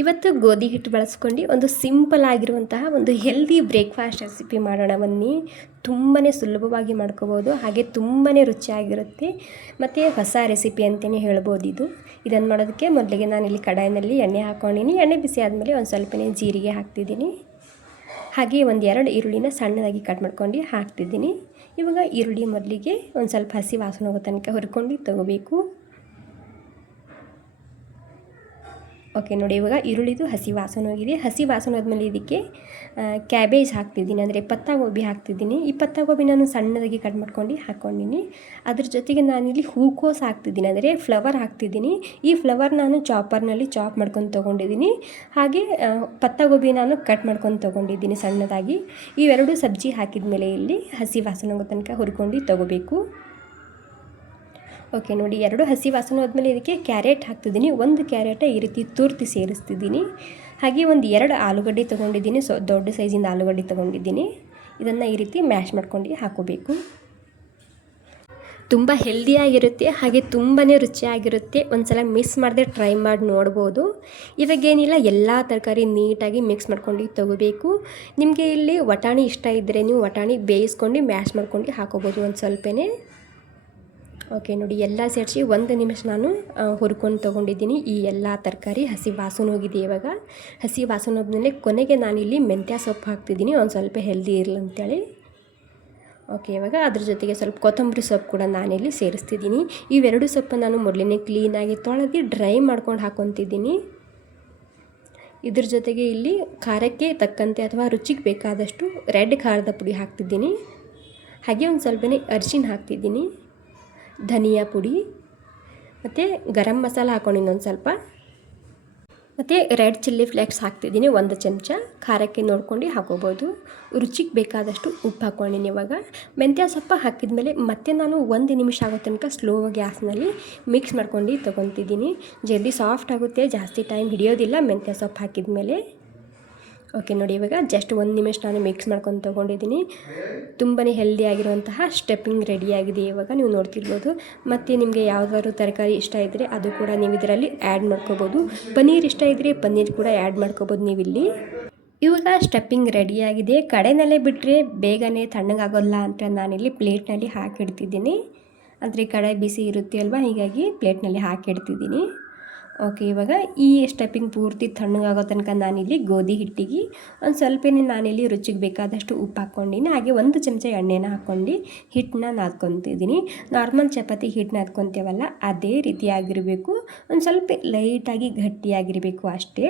ಇವತ್ತು ಗೋಧಿ ಹಿಟ್ಟು ಬಳಸ್ಕೊಂಡು ಒಂದು ಸಿಂಪಲ್ ಆಗಿರುವಂತಹ ಒಂದು ಹೆಲ್ದಿ ಬ್ರೇಕ್ಫಾಸ್ಟ್ ರೆಸಿಪಿ ಮಾಡೋಣ ಬನ್ನಿ. ತುಂಬಾ ಸುಲಭವಾಗಿ ಮಾಡ್ಕೋಬೋದು, ಹಾಗೆ ತುಂಬಾ ರುಚಿಯಾಗಿರುತ್ತೆ ಮತ್ತು ಹೊಸ ರೆಸಿಪಿ ಅಂತಲೇ ಹೇಳ್ಬೋದು ಇದು. ಇದನ್ನು ಮಾಡೋದಕ್ಕೆ ಮೊದಲಿಗೆ ನಾನಿಲ್ಲಿ ಕಡಾಯಿನಲ್ಲಿ ಎಣ್ಣೆ ಹಾಕ್ಕೊಂಡಿನಿ. ಎಣ್ಣೆ ಬಿಸಿ ಆದಮೇಲೆ ಒಂದು ಸ್ವಲ್ಪನೇ ಜೀರಿಗೆ ಹಾಕ್ತಿದ್ದೀನಿ. ಹಾಗೆ ಒಂದು 2 ಈರುಳ್ಳಿನ ಸಣ್ಣದಾಗಿ ಕಟ್ ಮಾಡ್ಕೊಂಡು ಹಾಕ್ತಿದ್ದೀನಿ. ಇವಾಗ ಈರುಳ್ಳಿ ಮೊದಲಿಗೆ ಒಂದು ಸ್ವಲ್ಪ ಹಸಿ ವಾಸನೆ ಹೋಗೋ ತನಕ ಹುರ್ಕೊಂಡು ತಗೋಬೇಕು. ಓಕೆ ನೋಡಿ, ಇವಾಗ ಈರುಳ್ಳಿದು ಹಸಿ ವಾಸನೆ ಹೋಗಿದೆ. ಹಸಿ ವಾಸನೆ ಹೋದ್ಮೇಲೆ ಇದಕ್ಕೆ ಕ್ಯಾಬೇಜ್ ಹಾಕ್ತಿದ್ದೀನಿ, ಅಂದರೆ ಪತ್ತಾಗೋಬಿ ಹಾಕ್ತಿದ್ದೀನಿ. ಈ ಪತ್ತಾಗೋಬಿ ನಾನು ಸಣ್ಣದಾಗಿ ಕಟ್ ಮಾಡ್ಕೊಂಡು ಹಾಕ್ಕೊಂಡಿನಿ. ಅದ್ರ ಜೊತೆಗೆ ನಾನಿಲ್ಲಿ ಹೂಕೋಸು ಹಾಕ್ತಿದ್ದೀನಿ, ಅಂದರೆ ಫ್ಲವರ್ ಹಾಕ್ತಿದ್ದೀನಿ. ಈ ಫ್ಲವರ್ ನಾನು ಚಾಪರ್ನಲ್ಲಿ ಚಾಪ್ ಮಾಡ್ಕೊಂಡು ತೊಗೊಂಡಿದ್ದೀನಿ. ಹಾಗೆ ಪತ್ತಾಗೋಬಿ ನಾನು ಕಟ್ ಮಾಡ್ಕೊಂಡು ತೊಗೊಂಡಿದ್ದೀನಿ ಸಣ್ಣದಾಗಿ. ಇವೆರಡು ಸಬ್ಜಿ ಹಾಕಿದ ಮೇಲೆ ಇಲ್ಲಿ ಹಸಿ ವಾಸನೆ ಹೋಗೋ ತನಕ ಹುರ್ಕೊಂಡು ತೊಗೋಬೇಕು. ಓಕೆ ನೋಡಿ, 2 ಹಸಿ ವಾಸನೆ ಹೋದ್ಮೇಲೆ ಇದಕ್ಕೆ ಕ್ಯಾರೆಟ್ ಹಾಕ್ತಿದ್ದೀನಿ. 1 ಕ್ಯಾರೆಟ ಈ ರೀತಿ ತುರ್ತಿ ಸೇರಿಸ್ತಿದ್ದೀನಿ. ಹಾಗೆ ಒಂದು 2 ಆಲೂಗಡ್ಡೆ ತೊಗೊಂಡಿದ್ದೀನಿ, ದೊಡ್ಡ ಸೈಜಿಂದ ಆಲೂಗಡ್ಡೆ ತೊಗೊಂಡಿದ್ದೀನಿ. ಇದನ್ನು ಈ ರೀತಿ ಮ್ಯಾಶ್ ಮಾಡ್ಕೊಂಡು ಹಾಕೋಬೇಕು. ತುಂಬ ಹೆಲ್ದಿಯಾಗಿರುತ್ತೆ, ಹಾಗೆ ತುಂಬಾ ರುಚಿಯಾಗಿರುತ್ತೆ. ಒಂದು ಸಲ ಮಿಕ್ಸ್ ಮಾಡದೆ ಟ್ರೈ ಮಾಡಿ ನೋಡ್ಬೋದು. ಇವಾಗೇನಿಲ್ಲ, ಎಲ್ಲ ತರಕಾರಿ ನೀಟಾಗಿ ಮಿಕ್ಸ್ ಮಾಡ್ಕೊಂಡು ತೊಗೋಬೇಕು. ನಿಮಗೆ ಇಲ್ಲಿ ವಟಾಣಿ ಇಷ್ಟ ಇದ್ದರೆ ನೀವು ವಟಾಣಿ ಬೇಯಿಸ್ಕೊಂಡು ಮ್ಯಾಶ್ ಮಾಡ್ಕೊಂಡು ಹಾಕೋಬೋದು ಒಂದು ಸ್ವಲ್ಪನೇ. ಓಕೆ ನೋಡಿ, ಎಲ್ಲ ಸೇರಿಸಿ 1 ನಿಮಿಷ ನಾನು ಹುರ್ಕೊಂಡು ತೊಗೊಂಡಿದ್ದೀನಿ. ಈ ಎಲ್ಲ ತರಕಾರಿ ಹಸಿ ವಾಸನೆ ಹೋಗಿದೆ. ಇವಾಗ ಹಸಿ ವಾಸನೆ ಹೋದ್ಮೇಲೆ ಕೊನೆಗೆ ನಾನಿಲ್ಲಿ ಮೆಂತ್ಯ ಸೊಪ್ಪು ಹಾಕ್ತಿದ್ದೀನಿ, ಒಂದು ಸ್ವಲ್ಪ ಹೆಲ್ದಿ ಇರಲಿ ಅಂತೇಳಿ. ಓಕೆ, ಇವಾಗ ಅದ್ರ ಜೊತೆಗೆ ಸ್ವಲ್ಪ ಕೊತ್ತಂಬರಿ ಸೊಪ್ಪು ಕೂಡ ನಾನಿಲ್ಲಿ ಸೇರಿಸ್ತಿದ್ದೀನಿ. ಇವೆರಡು ಸೊಪ್ಪು ನಾನು ಮೊದಲೇ ಕ್ಲೀನಾಗಿ ತೊಳೆದು ಡ್ರೈ ಮಾಡ್ಕೊಂಡು ಹಾಕ್ಕೊತಿದ್ದೀನಿ. ಇದ್ರ ಜೊತೆಗೆ ಇಲ್ಲಿ ಖಾರಕ್ಕೆ ತಕ್ಕಂತೆ ಅಥವಾ ರುಚಿಗೆ ಬೇಕಾದಷ್ಟು ರೆಡ್ ಖಾರದ ಪುಡಿ ಹಾಕ್ತಿದ್ದೀನಿ. ಹಾಗೆ ಒಂದು ಸ್ವಲ್ಪನೇ ಅರಿಶಿನ ಹಾಕ್ತಿದ್ದೀನಿ, ಧನಿಯಾ ಪುಡಿ ಮತ್ತು ಗರಂ ಮಸಾಲ ಹಾಕ್ಕೊಂಡಿನಿ ಒಂದು ಸ್ವಲ್ಪ, ಮತ್ತು ರೆಡ್ ಚಿಲ್ಲಿ ಫ್ಲೇಕ್ಸ್ ಹಾಕ್ತಿದ್ದೀನಿ 1 ಚಮಚ. ಖಾರಕ್ಕೆ ನೋಡ್ಕೊಂಡು ಹಾಕೋಬೋದು. ರುಚಿಗೆ ಬೇಕಾದಷ್ಟು ಉಪ್ಪು ಹಾಕ್ಕೊಂಡಿನಿ. ಇವಾಗ ಮೆಂತ್ಯ ಸೊಪ್ಪು ಹಾಕಿದ ಮೇಲೆ ಮತ್ತೆ ನಾನು 1 ನಿಮಿಷ ಆಗೋ ತನಕ ಸ್ಲೋ ಗ್ಯಾಸ್ನಲ್ಲಿ ಮಿಕ್ಸ್ ಮಾಡ್ಕೊಂಡು ತೊಗೊತಿದ್ದೀನಿ. ಜಲ್ದಿ ಸಾಫ್ಟ್ ಆಗುತ್ತೆ, ಜಾಸ್ತಿ ಟೈಮ್ ಹಿಡಿಯೋದಿಲ್ಲ ಮೆಂತ್ಯ ಸೊಪ್ಪು ಹಾಕಿದ ಮೇಲೆ. ಓಕೆ ನೋಡಿ, ಇವಾಗ ಜಸ್ಟ್ 1 ನಿಮಿಷ ನಾನು ಮಿಕ್ಸ್ ಮಾಡ್ಕೊಂಡು ತೊಗೊಂಡಿದ್ದೀನಿ. ತುಂಬಾ ಹೆಲ್ದಿಯಾಗಿರುವಂತಹ ಸ್ಟೆಪ್ಪಿಂಗ್ ರೆಡಿಯಾಗಿದೆ. ಇವಾಗ ನೀವು ನೋಡ್ತಿರ್ಬೋದು. ಮತ್ತು ನಿಮಗೆ ಯಾವುದಾದ್ರು ತರಕಾರಿ ಇಷ್ಟ ಇದ್ದರೆ ಅದು ಕೂಡ ನೀವು ಇದರಲ್ಲಿ ಆ್ಯಡ್ ಮಾಡ್ಕೋಬೋದು. ಪನ್ನೀರ್ ಇಷ್ಟ ಇದ್ದರೆ ಪನ್ನೀರ್ ಕೂಡ ಆ್ಯಡ್ ಮಾಡ್ಕೋಬೋದು ನೀವಿಲ್ಲಿ. ಇವಾಗ ಸ್ಟೆಪ್ಪಿಂಗ್ ರೆಡಿಯಾಗಿದೆ. ಕಡೆಯಲ್ಲೇ ಬಿಟ್ಟರೆ ಬೇಗನೆ ತಣ್ಣಗಾಗೋಲ್ಲ ಅಂತ ನಾನಿಲ್ಲಿ ಪ್ಲೇಟ್ನಲ್ಲಿ ಹಾಕಿಡ್ತಿದ್ದೀನಿ. ಅಂದರೆ ಕಡಾಯಿ ಬಿಸಿ ಇರುತ್ತೆ ಅಲ್ವಾ, ಹೀಗಾಗಿ ಪ್ಲೇಟ್ನಲ್ಲಿ ಹಾಕಿಡ್ತಿದ್ದೀನಿ. ಓಕೆ, ಇವಾಗ ಈ ಸ್ಟೆಪ್ಪಿಂಗ್ ಪೂರ್ತಿ ತಣ್ಣಗಾಗೋ ತನಕ ನಾನಿಲ್ಲಿ ಗೋಧಿ ಹಿಟ್ಟಿಗೆ ಒಂದು ಸ್ವಲ್ಪನೇ ನಾನಿಲ್ಲಿ ರುಚಿಗೆ ಬೇಕಾದಷ್ಟು ಉಪ್ಪು ಹಾಕ್ಕೊಂಡಿನಿ. ಹಾಗೆ 1 ಚಮಚ ಎಣ್ಣೆನ ಹಾಕ್ಕೊಂಡು ಹಿಟ್ಟನ್ನ ನಾದ್ಕೊತಿದ್ದೀನಿ. ನಾರ್ಮಲ್ ಚಪಾತಿ ಹಿಟ್ಟು ನಾದ್ಕೊತೀವಲ್ಲ ಅದೇ ರೀತಿಯಾಗಿರಬೇಕು. ಒಂದು ಸ್ವಲ್ಪ ಲೈಟಾಗಿ ಗಟ್ಟಿಯಾಗಿರಬೇಕು ಅಷ್ಟೇ.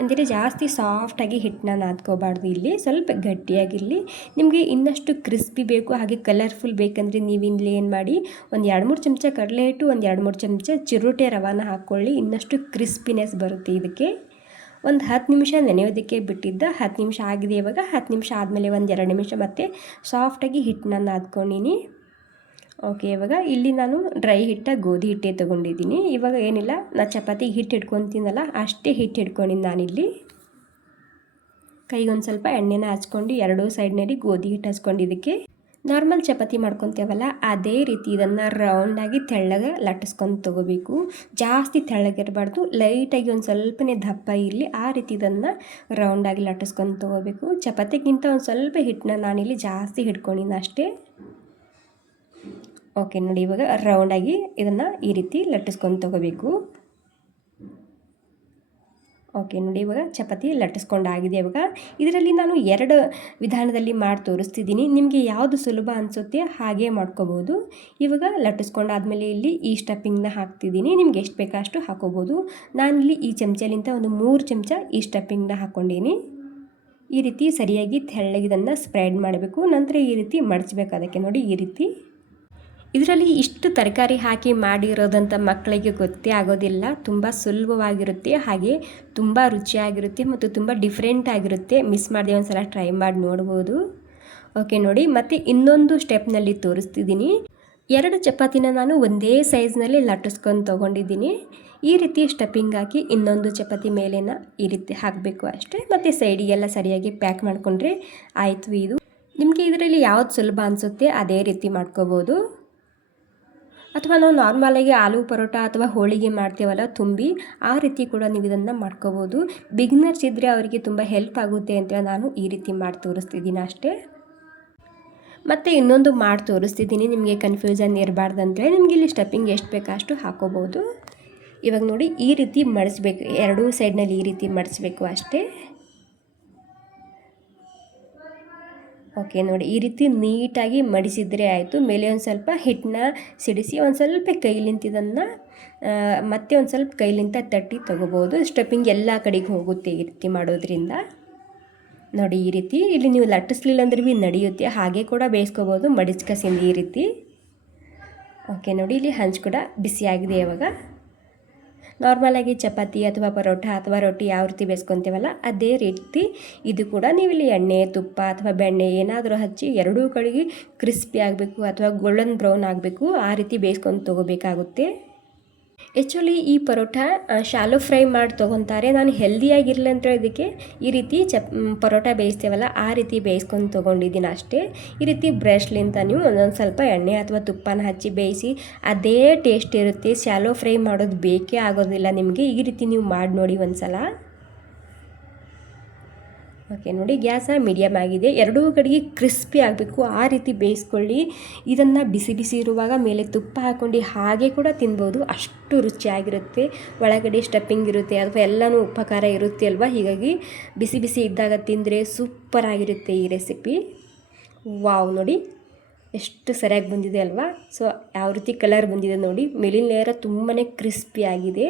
ಅಂದರೆ ಜಾಸ್ತಿ ಸಾಫ್ಟಾಗಿ ಹಿಟ್ಟನ್ನ ನಾದ್ಕೋಬಾರ್ದು. ಇಲ್ಲಿ ಸ್ವಲ್ಪ ಗಟ್ಟಿಯಾಗಿರಲಿ. ನಿಮಗೆ ಇನ್ನಷ್ಟು ಕ್ರಿಸ್ಪಿ ಬೇಕು, ಹಾಗೆ ಕಲರ್ಫುಲ್ ಬೇಕಂದರೆ ನೀವು ಇಲ್ಲಿ ಏನು ಮಾಡಿ, ಒಂದು 2-3 ಚಮಚ ಕಡಲೆ ಹಿಟ್ಟು, ಒಂದು 2-3 ಚಮಚ ಚಿರೋಟೆ ರವಾನ ಹಾಕ್ಕೊಳ್ಳಿ. ಇನ್ನಷ್ಟು ಕ್ರಿಸ್ಪಿನೆಸ್ ಬರುತ್ತೆ ಇದಕ್ಕೆ. ಒಂದು 10 ನಿಮಿಷ ನೆನೆಯೋದಕ್ಕೆ ಬಿಟ್ಟಿದ್ದ. 10 ನಿಮಿಷ ಆಗಿದೆ. ಇವಾಗ 10 ನಿಮಿಷ ಆದಮೇಲೆ ಒಂದು 2 ನಿಮಿಷ ಮತ್ತೆ ಸಾಫ್ಟಾಗಿ ಹಿಟ್ಟನ್ನ ನಾದ್ಕೊಂಡಿನಿ. ಓಕೆ, ಇವಾಗ ಇಲ್ಲಿ ನಾನು ಡ್ರೈ ಗೋಧಿ ಹಿಟ್ಟೇ ತೊಗೊಂಡಿದ್ದೀನಿ. ಇವಾಗ ಏನಿಲ್ಲ, ನಾನು ಚಪಾತಿಗೆ ಹಿಟ್ಟು ಹಿಡ್ಕೊತೀನಲ್ಲ ಅಷ್ಟೇ ಹಿಟ್ಟು ಹಿಡ್ಕೊಂಡಿನಿ ನಾನಿಲ್ಲಿ. ಕೈಗೊಂದು ಸ್ವಲ್ಪ ಎಣ್ಣೆನ ಹಚ್ಕೊಂಡು 2 ಸೈಡ್ನಲ್ಲಿ ಗೋಧಿ ಹಿಟ್ಟು ಹಚ್ಕೊಂಡಿದ್ದಕ್ಕೆ ನಾರ್ಮಲ್ ಚಪಾತಿ ಮಾಡ್ಕೊತೇವಲ್ಲ ಅದೇ ರೀತಿ ಇದನ್ನು ರೌಂಡಾಗಿ ತೆಳ್ಳಗೆ ಲಟ್ಟಿಸ್ಕೊಂಡು ತೊಗೋಬೇಕು. ಜಾಸ್ತಿ ತೆಳ್ಳಗಿರಬಾರ್ದು, ಲೈಟಾಗಿ ಒಂದು ಸ್ವಲ್ಪನೇ ದಪ್ಪ ಇರಲಿ, ಆ ರೀತಿ ಇದನ್ನು ರೌಂಡಾಗಿ ಲಟ್ಟಿಸ್ಕೊಂಡು ತೊಗೋಬೇಕು. ಚಪಾತಿಗಿಂತ ಒಂದು ಸ್ವಲ್ಪ ಹಿಟ್ಟನ್ನ ನಾನಿಲ್ಲಿ ಜಾಸ್ತಿ ಹಿಡ್ಕೊಂಡಿನಿ ಅಷ್ಟೇ. ಓಕೆ ನೋಡಿ, ಇವಾಗ ರೌಂಡಾಗಿ ಇದನ್ನು ಈ ರೀತಿ ಲಟ್ಟಿಸ್ಕೊಂಡು ತೊಗೋಬೇಕು. ಓಕೆ ನೋಡಿ, ಇವಾಗ ಚಪಾತಿ ಲಟ್ಟಿಸ್ಕೊಂಡಾಗಿದೆ. ಇವಾಗ ಇದರಲ್ಲಿ ನಾನು 2 ವಿಧಾನದಲ್ಲಿ ಮಾಡಿ ತೋರಿಸ್ತಿದ್ದೀನಿ. ನಿಮಗೆ ಯಾವುದು ಸುಲಭ ಅನಿಸುತ್ತೆ ಹಾಗೆ ಮಾಡ್ಕೋಬೋದು. ಇವಾಗ ಲಟ್ಟಿಸ್ಕೊಂಡಾದ್ಮೇಲೆ ಇಲ್ಲಿ ಈ ಸ್ಟಫಿಂಗ್ನ ಹಾಕ್ತಿದ್ದೀನಿ. ನಿಮ್ಗೆ ಎಷ್ಟು ಬೇಕೋ ಅಷ್ಟು ಹಾಕೋಬೋದು. ನಾನಿಲ್ಲಿ ಈ ಚಮಚಲಿಂದ ಒಂದು 3 ಚಮಚ ಈ ಸ್ಟಫಿಂಗ್ನ ಹಾಕ್ಕೊಂಡೀನಿ. ಈ ರೀತಿ ಸರಿಯಾಗಿ ತೆಳ್ಳಗಿದನ್ನು ಸ್ಪ್ರೆಡ್ ಮಾಡಬೇಕು. ನಂತರ ಈ ರೀತಿ ಮಡಚಬೇಕು. ಅದಕ್ಕೆ ನೋಡಿ ಈ ರೀತಿ. ಇದರಲ್ಲಿ ಇಷ್ಟು ತರಕಾರಿ ಹಾಕಿ ಮಾಡಿರೋದಂಥ ಮಕ್ಕಳಿಗೆ ಗೊತ್ತೇ ಆಗೋದಿಲ್ಲ. ತುಂಬ ಸುಲಭವಾಗಿರುತ್ತೆ, ಹಾಗೆ ತುಂಬ ರುಚಿಯಾಗಿರುತ್ತೆ ಮತ್ತು ತುಂಬ ಡಿಫ್ರೆಂಟ್ ಆಗಿರುತ್ತೆ. ಮಿಸ್ ಮಾಡದೆ ಒಂದು ಸಲ ಟ್ರೈ ಮಾಡಿ ನೋಡ್ಬೋದು. ಓಕೆ ನೋಡಿ, ಮತ್ತು ಇನ್ನೊಂದು ಸ್ಟೆಪ್ನಲ್ಲಿ ತೋರಿಸ್ತಿದ್ದೀನಿ. 2 ಚಪಾತಿನ ನಾನು ಒಂದೇ ಸೈಜ್ನಲ್ಲಿ ಲಟ್ಟಿಸ್ಕೊಂಡು ತೊಗೊಂಡಿದ್ದೀನಿ. ಈ ರೀತಿ ಸ್ಟಫಿಂಗ್ ಹಾಕಿ ಇನ್ನೊಂದು ಚಪಾತಿ ಮೇಲೇನ ಈ ರೀತಿ ಹಾಕಬೇಕು ಅಷ್ಟೇ. ಮತ್ತು ಸೈಡಿಗೆಲ್ಲ ಸರಿಯಾಗಿ ಪ್ಯಾಕ್ ಮಾಡಿಕೊಂಡ್ರೆ ಆಯಿತು. ಇದು ನಿಮಗೆ ಇದರಲ್ಲಿ ಯಾವ್ದು ಸುಲಭ ಅನಿಸುತ್ತೆ ಅದೇ ರೀತಿ ಮಾಡ್ಕೋಬೋದು. ಅಥವಾ ನಾವು ನಾರ್ಮಲಾಗಿ ಆಲೂ ಪರೋಟ ಅಥವಾ ಹೋಳಿಗೆ ಮಾಡ್ತೀವಲ್ಲ ತುಂಬಿ, ಆ ರೀತಿ ಕೂಡ ನೀವು ಇದನ್ನು ಮಾಡ್ಕೋಬೋದು. ಬಿಗಿನರ್ಸ್ ಇದ್ದರೆ ಅವರಿಗೆ ತುಂಬ ಹೆಲ್ಪ್ ಆಗುತ್ತೆ ಅಂತ ನಾನು ಈ ರೀತಿ ಮಾಡಿ ತೋರಿಸ್ತಿದ್ದೀನಿ ಅಷ್ಟೇ. ಮತ್ತು ಇನ್ನೊಂದು ಮಾಡಿ ತೋರಿಸ್ತಿದ್ದೀನಿ, ನಿಮಗೆ ಕನ್ಫ್ಯೂಷನ್ ಇರಬಾರ್ದಂತೇಳಿ. ನಿಮಗೆ ಇಲ್ಲಿ ಸ್ಟಫಿಂಗ್ ಎಷ್ಟು ಬೇಕೋ ಅಷ್ಟು ಹಾಕೋಬೋದು. ಇವಾಗ ನೋಡಿ ಈ ರೀತಿ ಮಡಿಸ್ಬೇಕು, ಎರಡೂ ಸೈಡ್ನಲ್ಲಿ ಈ ರೀತಿ ಮಡಿಸ್ಬೇಕು ಅಷ್ಟೇ. ಓಕೆ ನೋಡಿ, ಈ ರೀತಿ ನೀಟಾಗಿ ಮಡಿಸಿದರೆ ಆಯಿತು. ಮೇಲೆ ಒಂದು ಸ್ವಲ್ಪ ಹಿಟ್ಟನ್ನ ಸಿಡಿಸಿ ಒಂದು ಸ್ವಲ್ಪ ಕೈಲಿಂತ ಇದನ್ನು ಮತ್ತೆ ಒಂದು ಸ್ವಲ್ಪ ಕೈಲಿಂತ ತಟ್ಟಿ ತೊಗೋಬೋದು. ಸ್ಟಫಿಂಗ್ ಎಲ್ಲ ಕಡೆಗೆ ಹೋಗುತ್ತೆ ಈ ರೀತಿ ಮಾಡೋದ್ರಿಂದ. ನೋಡಿ ಈ ರೀತಿ ಇಲ್ಲಿ ನೀವು ಲಟ್ಟಿಸ್ಲಿಲ್ಲ ಅಂದ್ರೆ ಭೀ ನಡೆಯುತ್ತೆ, ಹಾಗೆ ಕೂಡ ಬೇಯಿಸ್ಕೋಬೋದು ಮಡಿಸ್ಕಸಿಂದ ಈ ರೀತಿ. ಓಕೆ ನೋಡಿ, ಇಲ್ಲಿ ಹಂಚು ಕೂಡ ಬಿಸಿಯಾಗಿದೆ. ಇವಾಗ ನಾರ್ಮಲಾಗಿ ಚಪಾತಿ ಅಥವಾ ಪರೋಟ ಅಥವಾ ರೊಟ್ಟಿ ಯಾವ ರೀತಿ ಬೇಯಿಸ್ಕೊತೀವಲ್ಲ ಅದೇ ರೀತಿ ಇದು ಕೂಡ ನೀವು ಇಲ್ಲಿ ಎಣ್ಣೆ, ತುಪ್ಪ ಅಥವಾ ಬೆಣ್ಣೆ ಏನಾದರೂ ಹಚ್ಚಿ ಎರಡೂ ಕಡೆಗೆ ಕ್ರಿಸ್ಪಿ ಆಗಬೇಕು ಅಥವಾ ಗೋಲ್ಡನ್ ಬ್ರೌನ್ ಆಗಬೇಕು, ಆ ರೀತಿ ಬೇಯಿಸ್ಕೊಂಡು ತೊಗೋಬೇಕಾಗುತ್ತೆ. ಆ್ಯಕ್ಚುಲಿ ಈ ಪರೋಟ ಶಾಲೋ ಫ್ರೈ ಮಾಡಿ ತೊಗೊತಾರೆ. ನಾನು ಹೆಲ್ದಿಯಾಗಿರಲಿ ಅಂತ ಇದಕ್ಕೆ ಈ ರೀತಿ ಪರೋಟ ಬೇಯಿಸ್ತೇವಲ್ಲ ಆ ರೀತಿ ಬೇಯಿಸ್ಕೊಂಡು ತೊಗೊಂಡಿದ್ದೀನಿ ಅಷ್ಟೇ. ಈ ರೀತಿ ಬ್ರಷ್ಲಿಂದ ನೀವು ಒಂದೊಂದು ಸ್ವಲ್ಪ ಎಣ್ಣೆ ಅಥವಾ ತುಪ್ಪನ ಹಚ್ಚಿ ಬೇಯಿಸಿ ಅದೇ ಟೇಸ್ಟ್ ಇರುತ್ತೆ. ಶಾಲೋ ಫ್ರೈ ಮಾಡೋದು ಬೇಕೇ ಆಗೋದಿಲ್ಲ ನಿಮಗೆ. ಈ ರೀತಿ ನೀವು ಮಾಡಿ ನೋಡಿ ಒಂದು ಸಲ. ಓಕೆ ನೋಡಿ, ಗ್ಯಾಸ ಮೀಡಿಯಮ್ ಆಗಿದೆ. ಎರಡೂ ಕಡೆಗೆ ಕ್ರಿಸ್ಪಿ ಆಗಬೇಕು, ಆ ರೀತಿ ಬೇಯಿಸ್ಕೊಳ್ಳಿ. ಇದನ್ನು ಬಿಸಿ ಬಿಸಿ ಇರುವಾಗ ಮೇಲೆ ತುಪ್ಪ ಹಾಕ್ಕೊಂಡು ಹಾಗೆ ಕೂಡ ತಿನ್ಬೋದು, ಅಷ್ಟು ರುಚಿಯಾಗಿರುತ್ತೆ. ಒಳಗಡೆ ಸ್ಟಫಿಂಗ್ ಇರುತ್ತೆ ಅಥವಾ ಎಲ್ಲನೂ ಉಪಕಾರ ಇರುತ್ತೆ ಅಲ್ವಾ. ಹೀಗಾಗಿ ಬಿಸಿ ಬಿಸಿ ಇದ್ದಾಗ ತಿಂದರೆ ಸೂಪರಾಗಿರುತ್ತೆ ಈ ರೆಸಿಪಿ. ವಾವ್ ನೋಡಿ ಎಷ್ಟು ಸರಿಯಾಗಿ ಬಂದಿದೆ ಅಲ್ವಾ. ಸೊ ಯಾವ ರೀತಿ ಕಲರ್ ಬಂದಿದೆ ನೋಡಿ, ಮೇಲಿನ ಲೇಯರ್ ತುಂಬಾ ಕ್ರಿಸ್ಪಿ ಆಗಿದೆ.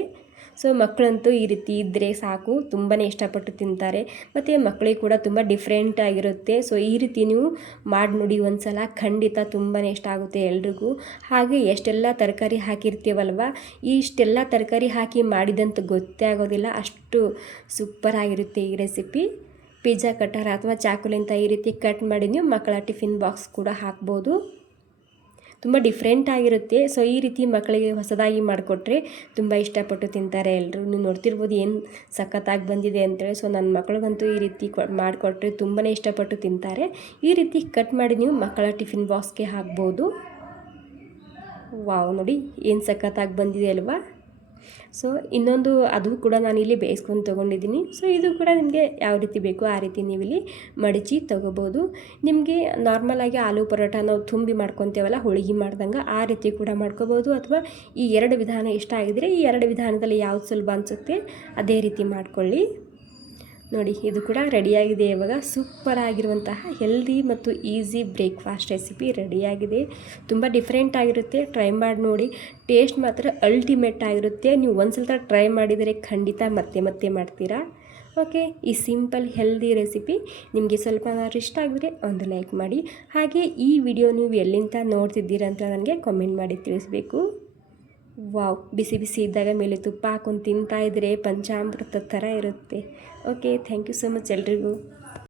ಸೊ ಮಕ್ಕಳಂತೂ ಈ ರೀತಿ ಇದ್ದರೆ ಸಾಕು, ತುಂಬಾ ಇಷ್ಟಪಟ್ಟು ತಿಂತಾರೆ. ಮತ್ತು ಮಕ್ಕಳಿಗೆ ಕೂಡ ತುಂಬ ಡಿಫ್ರೆಂಟ್ ಆಗಿರುತ್ತೆ. ಸೊ ಈ ರೀತಿ ನೀವು ಮಾಡಿ ನೋಡಿ ಒಂದು ಸಲ, ಖಂಡಿತ ತುಂಬಾ ಇಷ್ಟ ಆಗುತ್ತೆ ಎಲ್ರಿಗೂ. ಹಾಗೆ ಎಷ್ಟೆಲ್ಲ ತರಕಾರಿ ಹಾಕಿರ್ತೀವಲ್ವ, ಇಷ್ಟೆಲ್ಲ ತರಕಾರಿ ಹಾಕಿ ಮಾಡಿದಂತೂ ಗೊತ್ತೇ ಆಗೋದಿಲ್ಲ, ಅಷ್ಟು ಸೂಪರಾಗಿರುತ್ತೆ ಈ ರೆಸಿಪಿ. ಪಿಜ್ಜಾ ಕಟ್ಟರ್ ಅಥವಾ ಚಾಕುಲಿಂದ ಈ ರೀತಿ ಕಟ್ ಮಾಡಿ ನೀವು ಮಕ್ಕಳ ಟಿಫಿನ್ ಬಾಕ್ಸ್ ಕೂಡ ಹಾಕ್ಬೋದು. ತುಂಬ ಡಿಫ್ರೆಂಟ್ ಆಗಿರುತ್ತೆ. ಸೊ ಈ ರೀತಿ ಮಕ್ಕಳಿಗೆ ಹೊಸದಾಗಿ ಮಾಡಿಕೊಟ್ರೆ ತುಂಬ ಇಷ್ಟಪಟ್ಟು ತಿಂತಾರೆ ಎಲ್ಲರೂ. ನೀವು ನೋಡ್ತಿರ್ಬೋದು ಏನು ಸಖತ್ತಾಗಿ ಬಂದಿದೆ ಅಂತೇಳಿ. ಸೊ ನನ್ನ ಮಕ್ಳಿಗಂತೂ ಈ ರೀತಿ ಮಾಡಿಕೊಟ್ರೆ ತುಂಬಾ ಇಷ್ಟಪಟ್ಟು ತಿಂತಾರೆ. ಈ ರೀತಿ ಕಟ್ ಮಾಡಿ ನೀವು ಮಕ್ಕಳ ಟಿಫಿನ್ ಬಾಕ್ಸ್ಗೆ ಹಾಕ್ಬೋದು. ವಾವ್ ನೋಡಿ ಏನು ಸಖತ್ತಾಗಿ ಬಂದಿದೆ ಅಲ್ವಾ. ಸೊ ಇನ್ನೊಂದು ಅದು ಕೂಡ ನಾನಿಲ್ಲಿ ಬೇಯಿಸ್ಕೊಂಡು ತೊಗೊಂಡಿದ್ದೀನಿ. ಸೊ ಇದು ಕೂಡ ನಿಮಗೆ ಯಾವ ರೀತಿ ಬೇಕೋ ಆ ರೀತಿ ನೀವಿಲ್ಲಿ ಮಡಚಿ ತೊಗೋಬೋದು. ನಿಮಗೆ ನಾರ್ಮಲಾಗಿ ಆಲೂ ಪರೋಟ ನಾವು ತುಂಬಿ ಮಾಡ್ಕೊತೇವಲ್ಲ ಹೋಳಿಗೆ ಮಾಡ್ದಂಗೆ, ಆ ರೀತಿ ಕೂಡ ಮಾಡ್ಕೋಬೋದು. ಅಥವಾ ಈ ಎರಡು ವಿಧಾನ ಇಷ್ಟ ಆಗಿದರೆ ಈ ಎರಡು ವಿಧಾನದಲ್ಲಿ ಯಾವ್ದು ಸುಲಭ ಅನಿಸುತ್ತೆ ಅದೇ ರೀತಿ ಮಾಡ್ಕೊಳ್ಳಿ. ನೋಡಿ ಇದು ಕೂಡ ರೆಡಿಯಾಗಿದೆ. ಇವಾಗ ಸೂಪರ್ ಆಗಿರುವಂತಹ ಹೆಲ್ದಿ ಮತ್ತು ಈಸಿ ಬ್ರೇಕ್ಫಾಸ್ಟ್ ರೆಸಿಪಿ ರೆಡಿಯಾಗಿದೆ. ತುಂಬ ಡಿಫ್ರೆಂಟ್ ಆಗಿರುತ್ತೆ, ಟ್ರೈ ಮಾಡಿ ನೋಡಿ. ಟೇಸ್ಟ್ ಮಾತ್ರ ಅಲ್ಟಿಮೇಟ್ ಆಗಿರುತ್ತೆ. ನೀವು ಒಂದ್ಸಲ ಟ್ರೈ ಮಾಡಿದರೆ ಖಂಡಿತ ಮತ್ತೆ ಮತ್ತೆ ಮಾಡ್ತೀರಾ. ಓಕೆ, ಈ ಸಿಂಪಲ್ ಹೆಲ್ದಿ ರೆಸಿಪಿ ನಿಮಗೆ ಸ್ವಲ್ಪ ಇಷ್ಟ ಆಗಿದ್ರೆ ಒಂದು ಲೈಕ್ ಮಾಡಿ. ಹಾಗೆ ಈ ವಿಡಿಯೋ ನೀವು ಎಲ್ಲಿಂದ ನೋಡ್ತಿದ್ದೀರಾ ಅಂತ ನನಗೆ ಕಾಮೆಂಟ್ ಮಾಡಿ ತಿಳಿಸ್ಬೇಕು. ವಾವ್, ಬಿಸಿ ಬಿಸಿ ಇದ್ದಾಗ ಮೇಲೆ ತುಪ್ಪ ಹಾಕೊಂಡು ತಿಂತಾಯಿದ್ರೆ ಪಂಚಾಮೃತ ಥರ ಇರುತ್ತೆ. Okay, thank you so much ಎಲ್ರಿಗೂ.